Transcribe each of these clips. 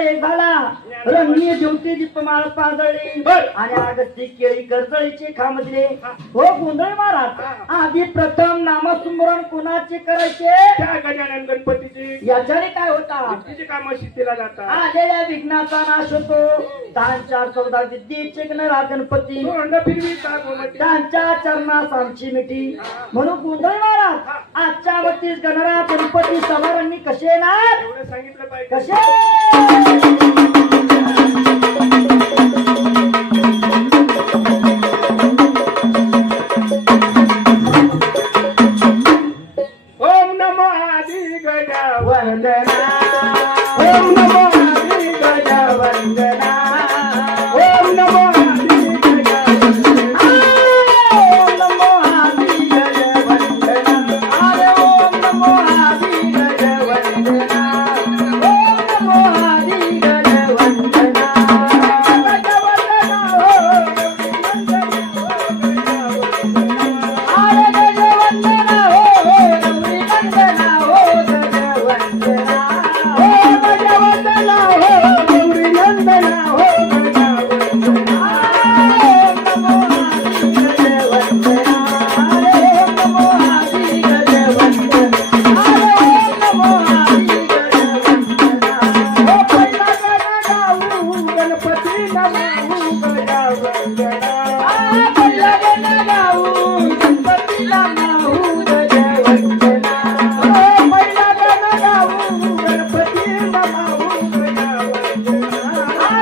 एक भाला. ज्योती दीप माळ पाजळी. आणि आगस्ती केळी कर्जळीचे खांबले हो गोंधळ महाराज आधी प्रथम नामस्मरण कोणाचे करायचे? त्या गजानन गणपतीची. याच्याने काय होता? काम कामं जातात. आलेल्या विघ्नाचा नाश होतो. दान चौदा विद्येचे गणरा गणपती. तो अंड त्यांच्या चरणास आमची मिठी. म्हणून गोंधळ महाराज आजच्या वतीस गणरा गणपती समारंभी कसे येणार? सांगितलं पाहिजे. कसे? Om Namo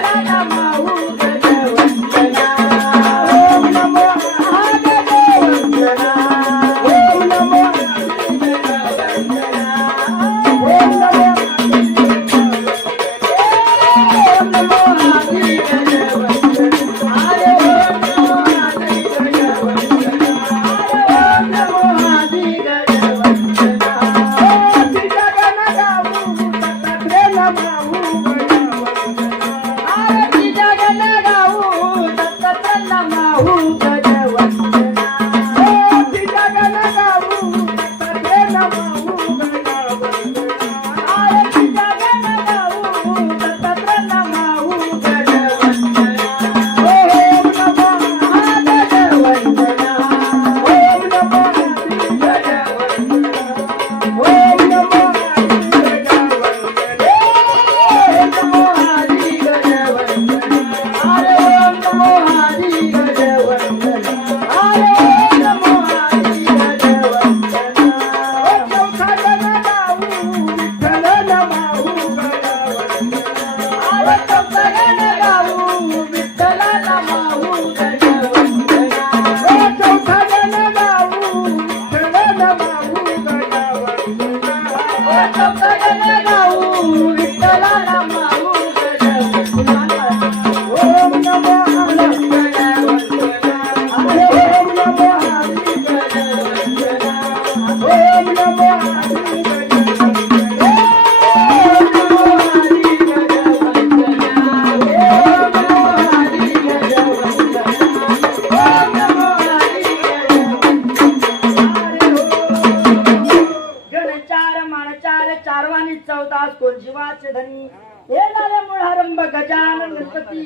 Hello. चौदास को जीवाचे धनी हे झाले मुळारंभ गजानन गणपती